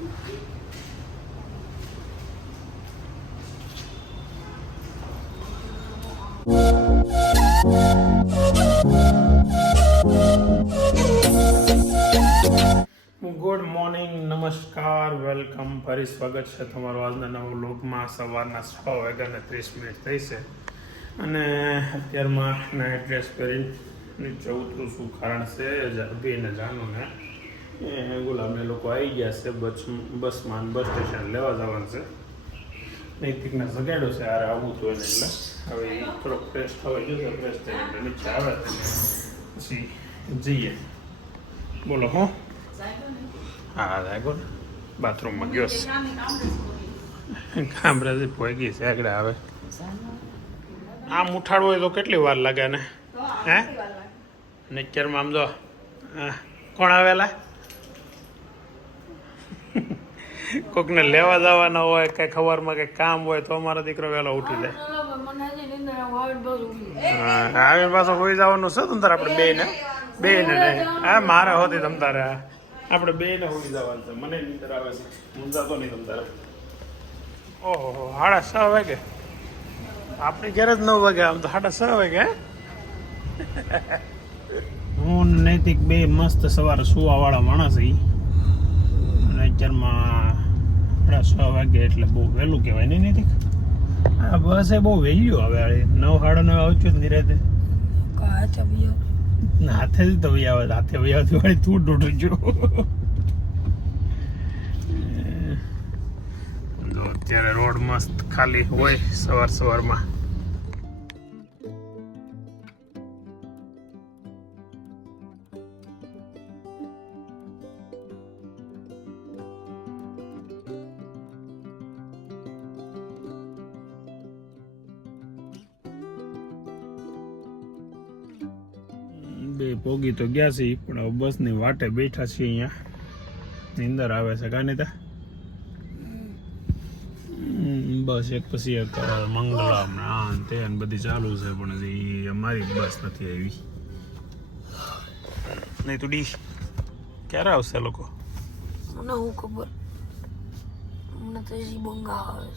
Good morning નમસ્કાર welcome ફરી સ્વાગત છે તમારું આજના નવા લોકમાં સવારના છ વાગ્યાને ત્રીસ મિનિટ થઈ છે. અને અત્યારમાં નાઇટ ડ્રેસ પહેરીને નીચે ઉતરું કારણ છે અભી જાણું ને ગુલાબને લોકો આવી ગયા છે, બસ, બસમાં બસ સ્ટેશન લેવા જવાનું છે. નૈતિકને સગાડ્યો છે આરે આવવું એને એટલે. હવે થોડોક ફ્રેશ થવા જશે ફ્રેશ થઈ એટલે નીચે આવે પછી જઈએ. બોલો, હો. હા લાગ્યો બાથરૂમમાં ગયો છે. કામરાજી ગઈ છે, આગળ આવે. આમ ઉઠાડવું હોય તો કેટલી વાર લાગે ને હે? નેચરમાં આમ જો કોણ આવેલા? કોકને લેવા જવાના હોય, કઈ ખબરમાં કઈ કામ હોય, તો અમારો દીકરો વહેલો ઉઠી જાય. હા, આવીને પાછો હોઈ જવાનું છે તમ તારે આપણે બે ને બે ને હા, મારે હોતી તમ તારે આપણે બે ને હોઈ જવાનું છે. મને નીંદર આવે છે. મૂંઝાતો નહીં તમ તારે ઓહો, સાડા છ વાગે? આપણી ક્યારે જ નવ વાગે આમ તો સાડા છ વાગે, હે? હું નૈતિક બે મસ્ત સવારે સુવા વાળા માણસ અને અત્યારમાં સાડા છ વાગે એટલે બહુ વહેલું કહેવાય નહીં નથી હા બસ એ બહુ વહેલું આવે નવ સાડા નવ આવતું જ નહીં રહેતે હાથે જ તો આવે હાથે ભાઈ આવતી વાળી તું જો જો અત્યારે રોડ મસ્ત ખાલી હોય સવાર સવારમાં. બે પોગી તો ગયા છે પણ બસની વાટે બેઠા છીએ અહીંયા. નીંદર આવે છે કાને તા? બસ એક પછી એક મંગળમ ને આ તે ને બધી ચાલુ છે પણ એ અમારી બસ નથી આવી. નહીં તું ડી ક્યારે આવશે લોકો? મને હું ખબર? મને તો હજી બંગા આવે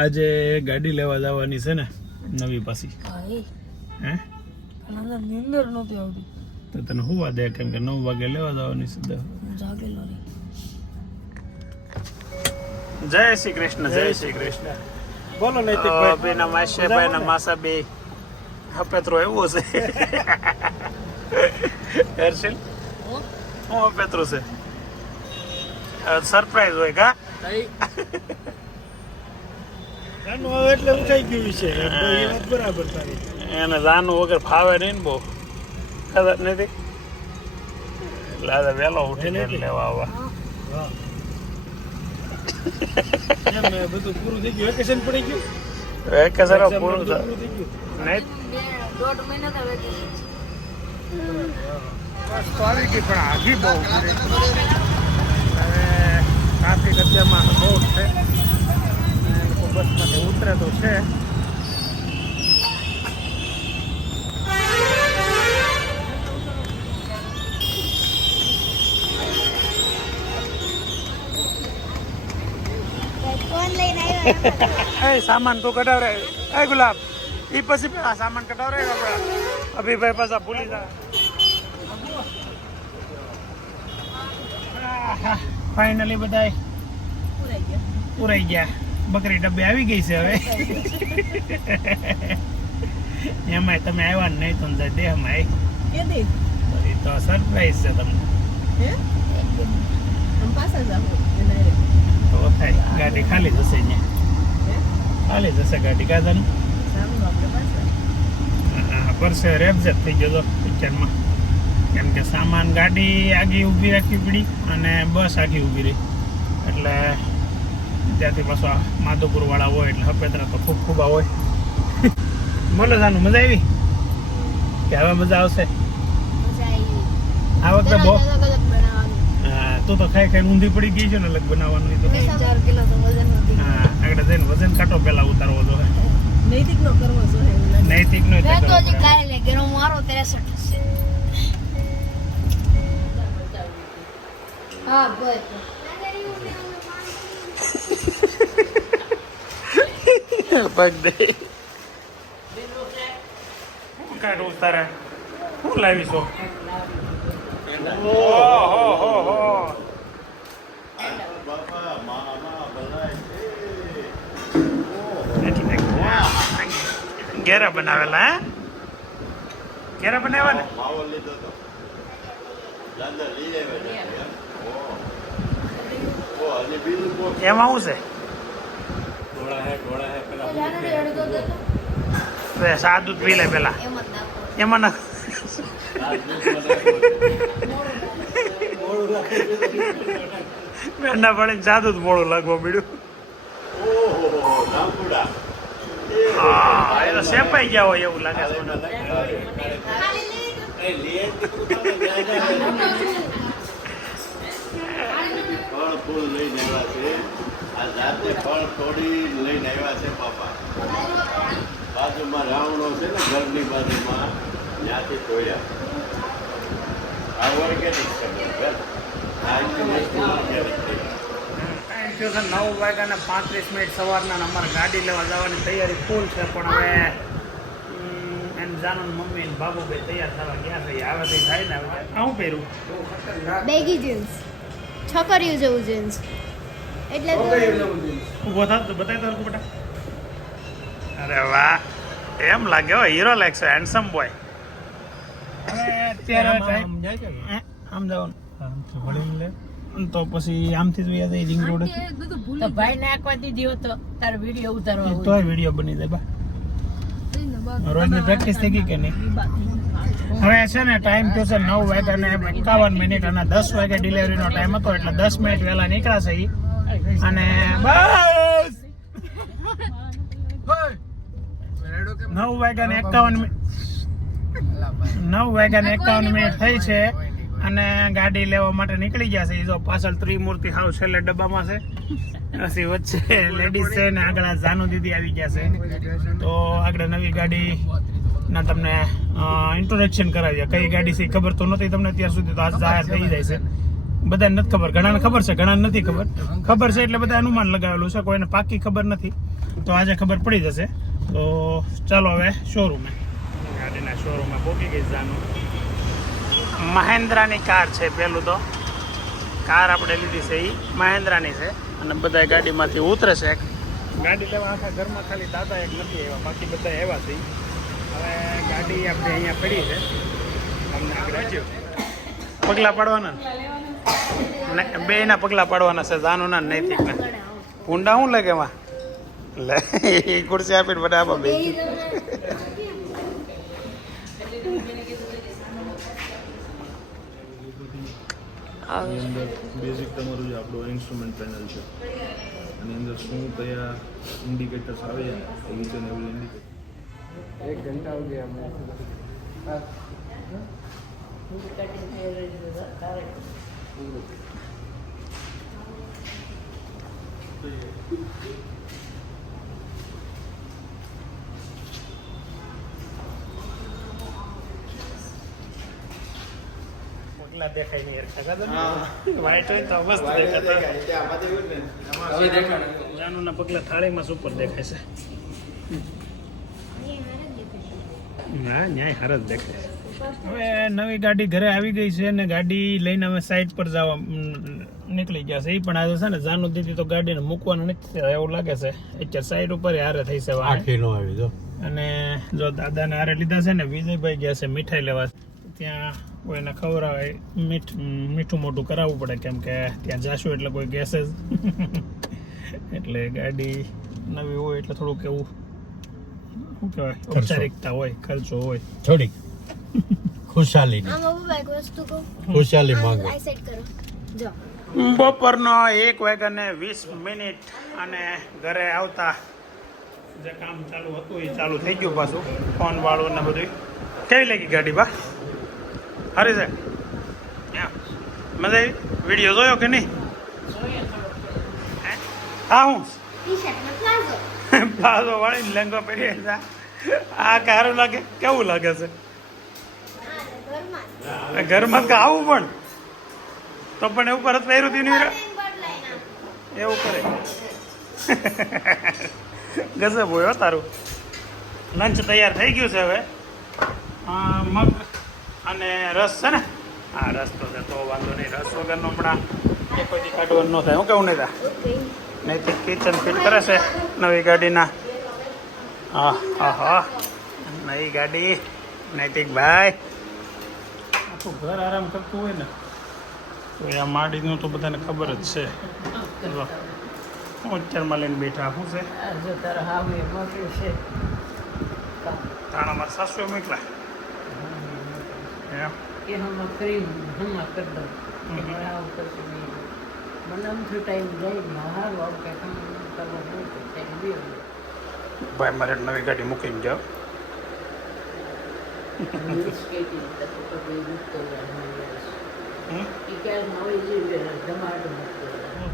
આજે ગાડી લેવા જવાની છે ને? નવી પાછી. હે નીંદર નહોતી આવતી. તો તને હોવા દે કેમ કે નવ વાગે લેવા જવાની સીધા જાગેલો જય શ્રી કૃષ્ણ જય શ્રી કૃષ્ણ. બોલો બેના માસે ભાઈના માસા બે. હપેત્રો એવો છે. હર્ષિલ? હું? હપેત્રો છે. સરપ્રાઈઝ હોય કા? નાનું એટલે ઊંચાઈ ગયું છે. એ વાત બરાબર તારી. એને જાનું વગર ફાવે નહીં ને બહુ. ખબર નથી? એટલે આજે વહેલો ઉઠીને. લેવા આવવા બધું પૂરું થઈ ગયું. વેકેશન પડી ગયું? વેકેશન પૂરું થઈ ગયું? નહીં. દોઢ મહિના તો વેકેશન. બસ તો પણ આગી બહુ હવે ટ્રાફિક અત્યારમાં બહુ જ છે. બસમાંથી ઉતરે તો છે. એ સામાન તું કઢાવ રે એ ગુલાબ એ પછી પેલા સામાન કઢાવ રે આપણા. અભિભાઈ પાછા ભૂલી જાય. ફાઇનલી બધાય પૂરાઈ ગયા. બકરી ડબ્બે આવી ગઈ છે હવે. એમાંય તમે આવ્યા નહીં તમને દેહમાં એ એ તો સરપ્રાઈઝ છે તમને. તો થાય ગાડી ખાલી જશે અહીંયા. ખાલી જશે ગાડી ગાજાની પરસે રેબઝેટ થઈ ગયો તો પિક્ચરમાં. કેમ કે સામાન ગાડી આગી ઊભી રાખવી પડી અને બસ આગી ઊભી રહી. એટલે ત્યાંથી પાછો આ માધવપુર વાળા હોય એટલે હપેતરા તો ખૂબ ખૂબ હોય બોલો જાનું મજા આવી? કે હવે મજા આવશે? આ વખતે બહુ તું તો ખાઈ ખાઈ ઊંધી પડી ગઈ છે ને અલગ બનાવવાનું તો. ચાર કિલો તો વજન હતી હા આગળ જઈને વજન કાંટો પેલા ઉતારવો જોઈએ. નૈતિક નો કરવો જોઈએ નૈતિક નો મેં તો હજી કાલે ઘેરો મારો ત્રેસઠ છે હા બોય પગ કાંઈ કાઢ તારે? શું હો એટલે ઘેરા બનાવેલા હે? ઘેરા બનાવ્યા ને? લીધો તો દાદા લઈ આવ્યા છે એમ? શું છે સાદું જ પી લે પેલા એમ ના મેંડા પડે સાદું જ મોડું લાગવા મળ્યું હા એ તો સેપાઈ ગયા હોય એવું લાગે છે. ફળ ફૂલ લઈને આવ્યા છે. આ જાતે ફળ તોડી લઈને આવ્યા છે પાપા. બાજુમાં રાવણો છે ને ઘરની બાજુમાં ત્યાંથી તોડ્યા. આ ઓર્ગેનિક છે નવ વાગ્યા ને પાંત્રીસ મિનિટ સવારના અમારે ગાડી લેવા જવાની તૈયારી ફૂલ છે પણ હવે હમ, એમ જાણો ને મમ્મી ને બાબુભાઈ તૈયાર થવા ગયા છે આવે તો થાય ને હવે. આવું પહેરું બેગી જીન્સ. છોકરીઓ જેવું જીન્સ એટલે ઊભો તો તારું બેટા અરે વાહ એમ લાગે હો હીરો લાગશે હેન્ડસમ બોય આમ જવાનું. તો પછી આમથી જ વ્યા જાય રિંગ રોડ તો ભાઈ નાખવા દીધી હોત તો તારો વીડિયો ઉતારવા તોય વીડિયો બની જાય બા. રોજની પ્રેક્ટિસ થઈ ગઈ કે નહીં? હવે છે ને ટાઈમ થયો છે નવ વાગ્યા ને એકાવન મિનિટ અને દસ વાગે ડિલિવરીનો ટાઈમ હતો એટલે દસ મિનિટ વહેલા નીકળાશે અને બસ! નવ વાગ્યા ને એકાવન નવ વાગ્યા ને એકાવન મિનિટ થઈ છે અને ગાડી લેવા માટે નીકળી ગયા છે. એ જો પાછળ ત્રિમૂર્તિ હાવ છેલ્લે ડબ્બામાં છે. પછી વચ્ચે લેડીઝ છે ને આગળ જાનુ દીદી આવી ગયા છે. તો આગળ નવી ગાડી ના તમને ઇન્ટ્રોડક્શન કરાવીએ કઈ ગાડી છે ખબર તો નથી તમને અત્યાર સુધી તો આજ જાહેર થઈ જાય છે. બધાને નથી ખબર. ઘણાને ખબર છે ઘણાને નથી ખબર. ખબર. છે એટલે બધા અનુમાન લગાવેલું છે. કોઈને પાકી ખબર નથી તો આજે ખબર પડી જશે. તો ચાલો હવે શોરૂમે ગાડીના શોરૂમમાં પહોંચી ગઈ જાનું. મહેન્દ્રાની કાર છે પહેલું તો. કાર આપણે લીધી છે એ મહેન્દ્રાની છે. અને બધા ગાડીમાંથી ઉતરે છે ગાડી લેવા આખા ઘરમાં ખાલી દાદા એક નથી આવ્યા. બાકી બધા આવ્યા છે. હવે ગાડી આપણે અહીંયા પડી છે. તમને આગળ પગલા પાડવાના? ને બે ના પગલા પાડવાના છે જાનુના નૈતિક ને. ઊંડા શું લાગે એમાં? લે એ ખુરશી આપીને બધા આમાં બે બેઝિક તમારું જે આપણું ઇન્સ્ટ્રુમેન્ટ પેનલ છે. અને અંદર શું કયા ઇન્ડિકેટર્સ આવે છે એ રીતે એવી ઇન્ડિકેટર પગલા દેખાય નહીં હરખા વાઈટ હોય તો મસ્ત દેખાતા. જાનુના પગલા થાળીમાં સુપર દેખાય છે. ના ન્યાય હાર જ દેખાય હવે નવી ગાડી ઘરે આવી ગઈ છે ને ગાડી લઈને અમે સાઈડ પર જવા નીકળી ગયા છે. એ પણ આજે છે ને જાનુ દીદી તો ગાડીને મૂકવાનું નથી થયું એવું લાગે છે. અત્યારે સાઈડ ઉપર હારે થઈ છે વાહન. નો આવી જો. અને જો દાદાને હારે લીધા છે ને વિજયભાઈ ગયા છે મીઠાઈ લેવા. ત્યાં કોઈને ખવડાવે મીઠ મીઠું મોટું કરાવવું પડે કેમ કે ત્યાં જાશું એટલે કોઈ ગેસ જ. એટલે ગાડી નવી હોય એટલે થોડુંક એવું શું કહેવાય ઔપચારિકતા હોય ખર્ચો હોય. થોડીક. ખુશાલી. ખુશાલી માંગો. આ સેટ કરો. જો. બપોરનો એક વાગ્યાને વીસ મિનિટ અને ઘરે આવતા જે કામ ચાલુ હતું એ ચાલુ થઈ ગયું પાછું. ફોન વાળું ને બધું કેવી લાગી ગાડી બા? હરી છે? એમ. મજા આવી? વીડિયો જોયો કે નહીં? હે? હા. પ્લાઝો વાળી લેંગો પહેરી હતા આ કારું સારું લાગે? કેવું લાગે છે? ઘરમાં કે આવું પણ. તો પણ એવું પરત પહેર્યું હતું એવું કરે. ગજબ હોય તારું. લંચ તૈયાર થઈ ગયું છે હવે. મગ અને રસ છે ને? હા રસ તો છે તો વાંધો નહીં. રસ વગરનો હમણાં એક પછી કાઢવાનું ન થાય. હું કેવું નહીં થાય? નૈતિક કિચન ફિટ કરે છે. નવી ગાડીના. હા હા હા. નવી ગાડી. નૈતિક ભાઈ. આખું ઘર આરામ કરતું હોય ને તો એ આ માડીનું તો બધાને ખબર જ છે. હું અત્યારમાં લઈને બેઠા શું છે. તાણા મારા સાસુ મોકલા. એમ. એમાં કરી હમ. કરી દઉં હમ. મારે આવું કરશું નહીં મને ટાઈમ જાય ને આવું કંઈ કરવા નહીં તો ટાઈમ બી ભાઈ મારે નવી ગાડી મૂકીને જાઓ.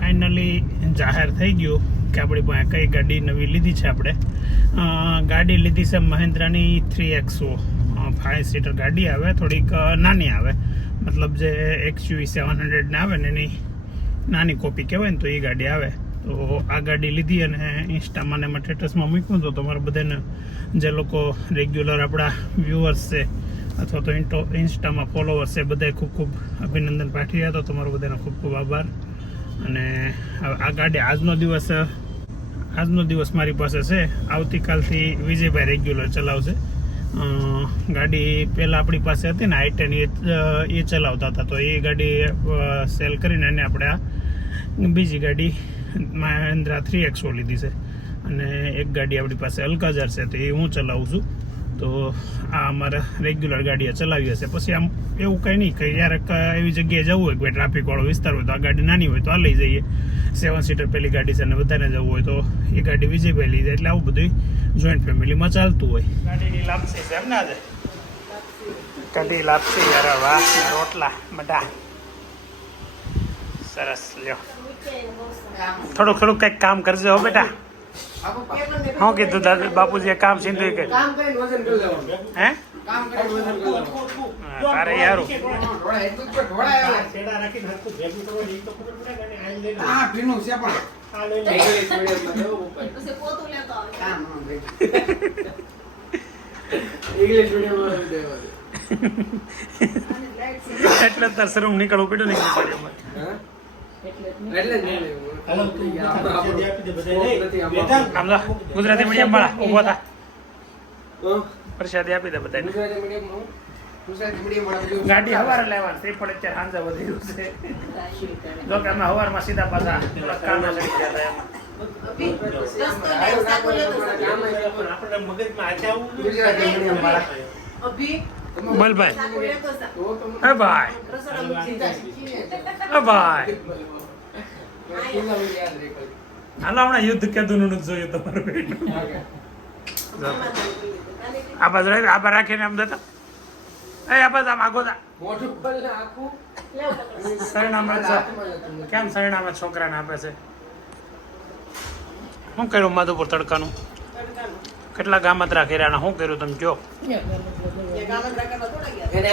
ફાઇનલી જાહેર થઈ ગયું કે આપણી પાસે કઈ ગાડી નવી લીધી છે આપણે. ગાડી લીધી છે મહિન્દ્રાની થ્રી એક્સો ફાઇવ સીટર ગાડી આવે થોડીક નાની આવે. મતલબ જે એક્સયુવી સેવન હંડ્રેડને આવે ને એની નાની કોપી કહેવાય ને, તો એ ગાડી આવે. તો આ ગાડી લીધી અને ઇન્સ્ટામાં ને એમાં સ્ટેટસમાં મૂક્યું. તો તમારા બધાને, જે લોકો રેગ્યુલર આપણા વ્યુઅર્સ છે, અથવા તો ઇન્ટો ઇન્સ્ટામાં ફોલોવર્સ છે, બધાએ ખૂબ ખૂબ અભિનંદન પાઠવી રહ્યા. તો તમારો બધાનો ખૂબ ખૂબ આભાર. અને આ ગાડી આજનો દિવસ આજનો દિવસ મારી પાસે છે. આવતીકાલથી વિજયભાઈ રેગ્યુલર ચલાવશે. ગાડી પહેલાં આપણી પાસે હતી ને આઈ ટેન એ એ ચલાવતા હતા. તો એ ગાડી સેલ કરીને એને આપણે આ બીજી ગાડી મહેન્દ્રા થ્રી એક્સો લીધી છે. અને એક ગાડી આપણી પાસે અલકાઝર છે તો એ હું ચલાવું છું. તો આ અમારે રેગ્યુલર ગાડીએ ચલાવી હશે પછી આમ એવું કંઈ નહીં કે ક્યારેક એવી જગ્યાએ જવું હોય કે ટ્રાફિકવાળો વિસ્તાર હોય તો આ ગાડી નાની હોય તો આ લઈ જઈએ. સેવન સીટર પેલી ગાડી છે અને બધાને જવું હોય તો એ ગાડી વિજયભાઈ લઈ જાય. એટલે આવું બધું જોઈન્ટ ફેમિલીમાં ચાલતું હોય. ગાડીની લાપસી છે એમ ના કઢી લાપસી યાર વાહ રોટલા બધા. સરસ લ્યો. થોડુંક થોડુંક કંઈક કામ કરજો હો બેટા. શું કીધું દાદા બાપુજીએ કામ સિંધુ કે? હે? તારે યારું. એટલે તાર શરમ નીકળવું પડ્યું નીકળવું પડ્યું ગુજરાતી મીડિયમ વાળા ઊભો હતા પ્રસાદી આપી દે બધાને. ગાડી હવારે લેવાની. શ્રીફળ અત્યારે સાંજે વધી રહ્યું છે. જો કે અમે હવારમાં સીધા પાછા કામે ચડી ગયા હતા એમાં. મગજમાં બોલ ભાઈ. ભાઈ ભાઈ. હાલો હમણાં યુદ્ધ કેદું નું જોયું તમારું બેટું જો. આ બાજુ રહી આ રાખીને આમ દેતા એ, આ આમ આગો દા કેમ સરનામા છોકરાને આપે છે? શું કર્યું, માધુપુર તડકાનું? કેટલા ગામતરા કર્યા શું કર્યું તમે જો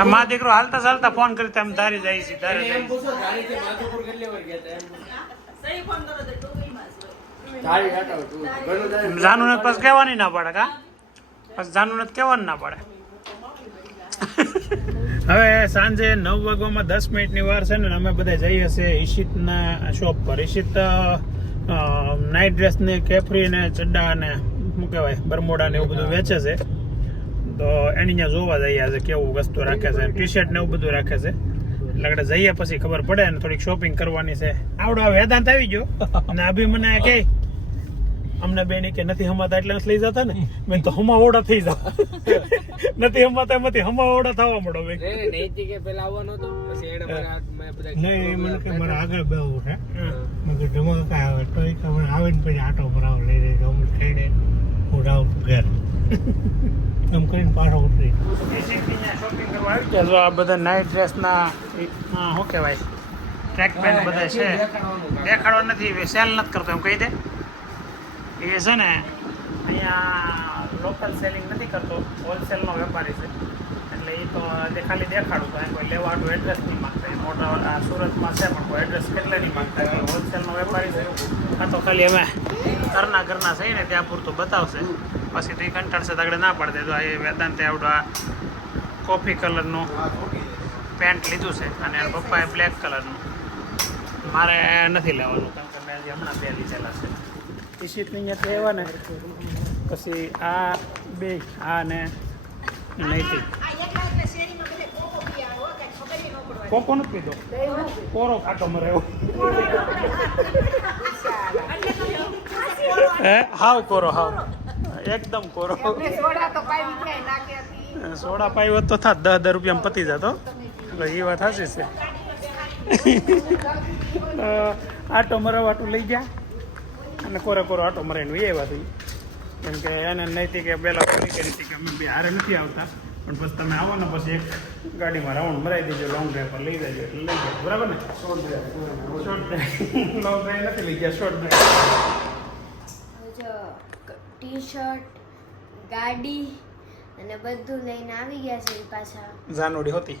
આ મા દીકરો હાલતા ચાલતા ફોન કરી તમે ધારી જાય છે ધારી જાય છે. જાનું ને પછી કહેવાની ના પડે કા? પછી જાનુ ને કહેવાની ના પડે. હવે સાંજે નવ વાગવામાં દસ મિનિટની વાર છે ને અમે બધા જઈએ છીએ ઈશિતના શોપ પર. ઈશિત નાઇટ ડ્રેસ ને કેફરી ને ચડ્ડા ને શું કહેવાય બરમોડા ને એવું બધું વેચે છે. તો એની ત્યાં જોવા જઈએ છે કેવું વસ્તુ રાખે છે ટી શર્ટ ને એવું બધું રાખે છે. એટલે આપણે જઈએ પછી ખબર પડે ને થોડીક શોપિંગ કરવાની છે. આવડો આ વેદાંત આવી ગયો. અને અભી મને કે અમને બેની કે નથી હમાતા એટલે લઈ જતા ને? મેં તો હમાવોડા થઈ જા નથી હમાતા એમાંથી હમાવોડા થવા મળો ભાઈ નહીં મને કે મારા આગળ બેવું છે. મેં કે જમા કાંઈ આવે તો એ આવે આવીને પછી આટો ભરાવ લઈ લેજો છું ઘેર એમ કરીને પાછો ઉતરી. આ બધા નાઇટ ડ્રેસના શું કહેવાય? ટ્રેક પેન્ટ બધા છે. દેખાડો નથી સેલ નથી કરતો, એમ કહી દે. એ છે ને, અહીંયા લોકલ સેલિંગ નથી કરતો હોલસેલનો વેપારી છે. એટલે એ તો ખાલી દેખાડું તો કોઈ લેવાનું એડ્રેસ નહીં માગતા. મોટા, આ સુરતમાં છે, પણ કોઈ એડ્રેસ કેટલે નહીં માગતા. હોલસેલનો વેપારી છે. આ તો ખાલી અમે ઘરના ઘરના છે ને ત્યાં પૂરતું બતાવશે. પછી તો એ કંટાળશે તો ના પડે તો આ એ વેદાંતે આવડું આ કોફી કલરનું પેન્ટ લીધું છે અને એના પપ્પાએ બ્લેક કલરનું મારે નથી લેવાનું કારણ કે મેં હમણાં બે લીધેલા છે. ટી શર્ટ અહીંયાથી આવ્યા ને. પછી આ બે આ ને નૈતી કોકો નથી પીધો? કોરો કાંટો મરે એવો. હે? હાવ કોરો હાવ. એકદમ કોરો. સોડા પાઈ હોત. તો થાત દસ દસ રૂપિયામાં પતી જતો એટલે એ વાત સાચી છે. આટો મરાવ આટું લઈ ગયા. અને કોરે કોરો આટો મરાઈને એ વાત કેમ કે એને નહીં કે પહેલાં કરી હતી કે અમે બે હારે નથી આવતા. પણ પછી તમે આવો ને પછી એક ગાડીમાં રાઉન્ડ મરાવી દેજો લોંગ ડ્રાઈવ પર લઈ જજો એટલે લઈ જાય બરાબર ને? Short drive short drive long drive નથી લઈ ગયા શોર્ટ ડ્રાઈવ ટી શર્ટ ગાડી અને બધું લઈને આવી ગયા છે પાછા. જાનુડી હોતી?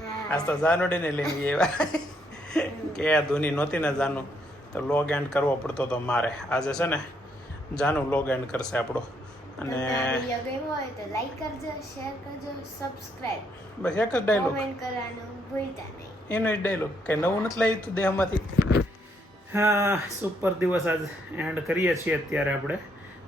હા. આજ તો જાનુડીને લઈને આવ્યા. કે આ ધૂની નહોતી ને જાનુ. તો લોગ એન્ડ કરવો પડતો તો મારે. આજે છે ને જાનુ લોગ એન્ડ કરશે આપણો. અને તમને આ વીડિયો ગમ્યો હોય તો લાઈક કરજો શેર કરજો સબસ્ક્રાઇબ બસ એક જ ડાયલોગ કોમેન્ટ કરવાનું ભૂલતા નહીં. એનો જ ડાયલોગ કે નવું નથી લાવ્યું તું દેહમાંથી? હા સુપર દિવસ આજ એન્ડ કરીએ છીએ અત્યારે આપણે.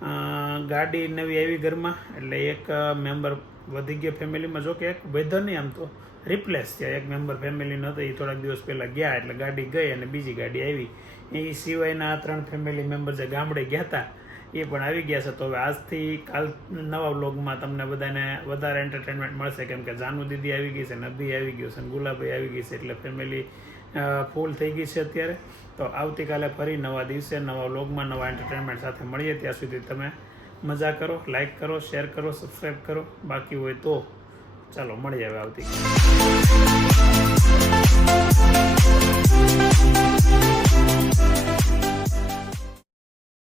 ગાડી નવી આવી ઘરમાં, એટલે એક મેમ્બર વધી ગયો ફેમિલીમાં. જો કે એક વેધર નહીં આમ તો રિપ્લેસ થયા. એક મેમ્બર ફેમિલી નહોતો એ થોડાક દિવસ પહેલાં ગયા, એટલે ગાડી ગઈ અને બીજી ગાડી આવી. એ સિવાયના આ ત્રણ ફેમિલી મેમ્બર જે ગામડે ગયા હતા, એ પણ આવી ગયા છે. તો હવે આજથી કાલ નવા વ્લોગમાં તમને બધાને વધારે એન્ટરટેનમેન્ટ મળશે. કેમ કે જાનુ દીદી આવી ગઈ છે, નદી આવી ગયું છે અને ગુલાબાઈ આવી ગઈ છે, એટલે ફેમિલી ફૂલ થઈ ગઈ છે અત્યારે. તો આવતીકાલે ફરી નવા દિવસે નવા વ્લોગમાં નવા એન્ટરટેનમેન્ટ સાથે મળીએ. ત્યાં સુધી તમે મજા કરો લાઇક કરો શેર કરો સબસ્ક્રાઈબ કરો. બાકી હોય તો ચાલો, મળીએ હવે આવતીકાલે.